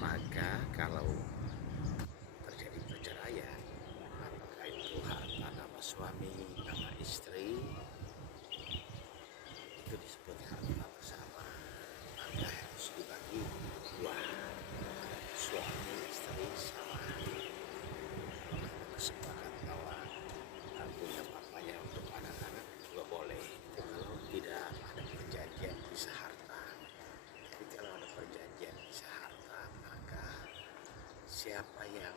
Maka kalau terjadi perceraian, apakah itu harta nama suami, nama istri, itu disebut harta bersama. Maka harus dibagi dua, suami istri sama. Kesepakatan bahwa punya bapaknya untuk anak-anak juga boleh. Itu kalau tidak ada perjanjian pisah harta. Tapi kalau ada perjanjian pisah harta, maka siapa yang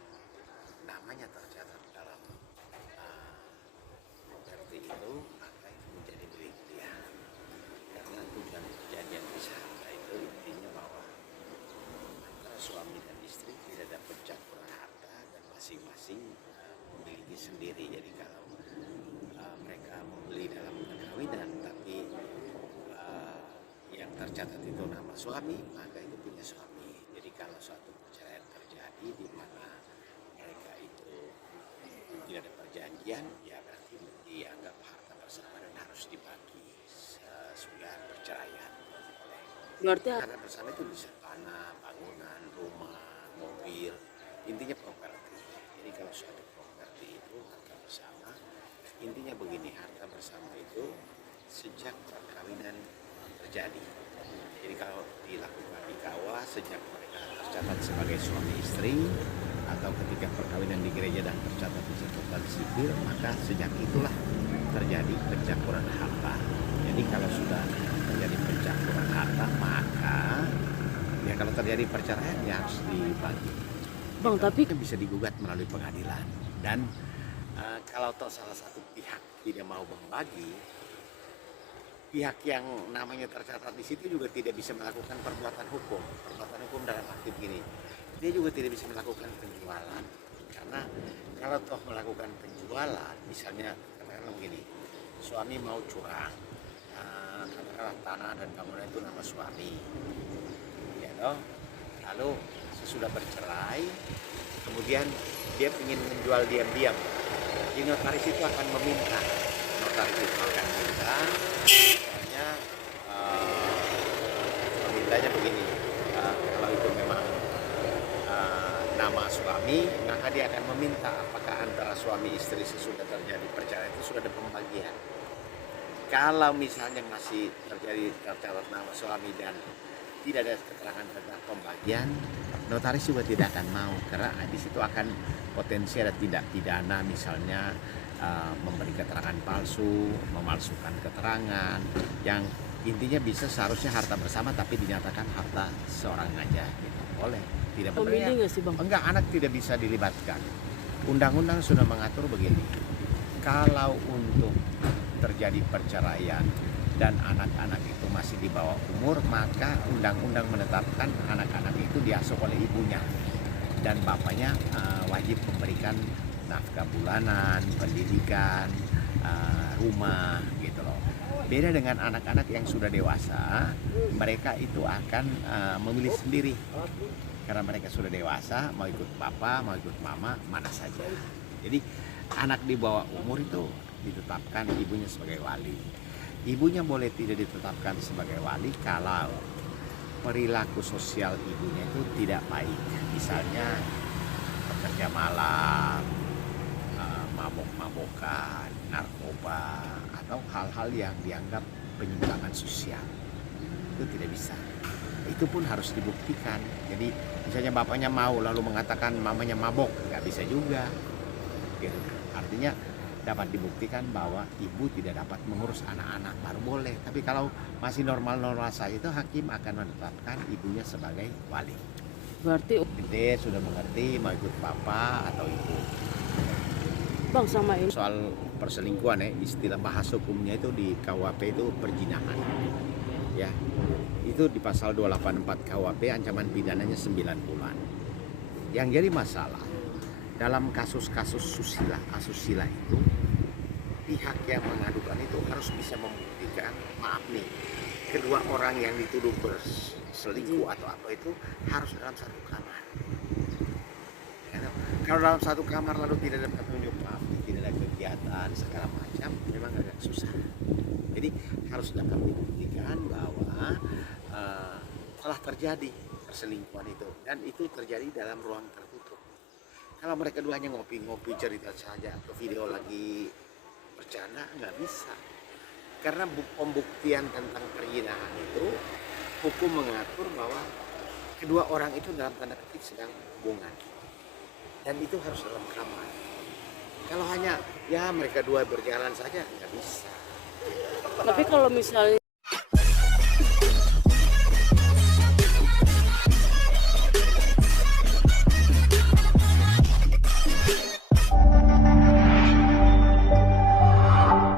namanya tercatat dalam properti itu, maka itu menjadi milik dia. Karena tujuan perjanjian pisah harta itu intinya bahwa antara suami dan istri tidak ada pencampuran harta dan masing-masing memiliki sendiri. Jadi kalau mereka membeli dalam perkawinan tapi yang tercatat itu nama suami, maka itu punya suami. Jadi kalau suatu perceraian terjadi di mana mereka itu tidak ada perjanjian, ya berarti dianggap harta bersama dan harus dibagi sesudah perceraian. Berarti Harta bersama itu bisa tanah, bangunan, rumah, mobil, intinya properti. Jadi kalau suatu properti itu harta bersama, intinya begini, harta bersama itu sejak perkawinan terjadi. Jadi kalau dilakukan di kawah sejak mereka tercatat sebagai suami istri, atau ketika perkawinan di gereja dan tercatat di catatan sipil, maka sejak itulah terjadi pencampuran harta. Jadi kalau sudah terjadi pencampuran harta, maka ya kalau terjadi perceraian ya harus dibagi. Bang, Gitu. tapi Itu bisa digugat melalui pengadilan. Dan kalau toh salah satu pihak tidak mau membagi, pihak yang namanya tercatat di situ juga tidak bisa melakukan perbuatan hukum. Perbuatan hukum dalam arti begini, dia juga tidak bisa melakukan penjualan. Karena kalau toh melakukan penjualan, misalnya katakanlah begini, suami mau curang, katakanlah tanah dan bangunan itu nama suami, ya toh. Lalu sesudah bercerai, kemudian dia ingin menjual diam-diam, di notaris itu akan meminta, notaris itu akan minta, misalnya memintanya begini, kalau itu memang nama suami, maka dia akan meminta apakah antara suami istri sesudah terjadi perceraian itu sudah ada pembagian. Kalau misalnya masih terjadi tercatat nama suami dan tidak ada keterangan tentang pembagian, notaris juga tidak akan mau, karena di situ akan potensi ada tindak pidana, misalnya memberi keterangan palsu, memalsukan keterangan, yang intinya bisa seharusnya harta bersama tapi dinyatakan harta seorang aja, gitu. Boleh, tidak benar ya? pemilih nggak sih bang? Enggak, anak tidak bisa dilibatkan. Undang-undang sudah mengatur begini, kalau untuk terjadi perceraian dan anak-anak itu masih di bawah umur, maka undang-undang menetapkan anak-anak itu diasuh oleh ibunya dan bapaknya wajib memberikan nafkah bulanan, pendidikan, rumah, gitu loh. Beda dengan anak-anak yang sudah dewasa, mereka itu akan memilih sendiri karena mereka sudah dewasa, mau ikut papa, mau ikut mama, mana saja. Jadi anak di bawah umur itu ditetapkan ibunya sebagai wali. Ibunya boleh tidak ditetapkan sebagai wali kalau perilaku sosial ibunya itu tidak baik. Misalnya pekerja malam, mabok-mabokan, narkoba, atau hal-hal yang dianggap penyimpangan sosial. Itu tidak bisa. Itu pun harus dibuktikan. Jadi misalnya bapaknya mau lalu mengatakan mamanya mabok, nggak bisa juga. Gitu. Artinya dapat dibuktikan bahwa ibu tidak dapat mengurus anak-anak, baru boleh. Tapi kalau masih normal-normal saja, itu hakim akan menetapkan ibunya sebagai wali. Berarti Gede sudah mengerti mau ikut papa atau ibu. bang sama ini Soal perselingkuhan ya, istilah bahasa hukumnya itu di KUHP itu perzinahan. Ya, itu di pasal 284 KUHP ancaman pidananya 9 bulan. Yang jadi masalah dalam kasus-kasus asusila itu, pihak yang mengadukan itu harus bisa membuktikan, maaf nih, kedua orang yang dituduh berselingkuh atau apa itu harus dalam satu kamar. Ya, kalau dalam satu kamar lalu tidak ada petunjuk, maaf, tidak ada kegiatan segala macam, memang agak susah. Jadi harus dapat dibuktikan bahwa telah terjadi perselingkuhan itu, dan itu terjadi dalam ruang tertutup. Kalau mereka dua hanya ngopi-ngopi cerita saja atau video lagi bercanda, nggak bisa, karena pembuktian tentang perzinahan itu hukum mengatur bahwa kedua orang itu dalam tanda petik sedang hubungan, dan itu harus dalam kamar. Kalau hanya ya mereka dua berjalan saja nggak bisa. Tapi kalau misalnya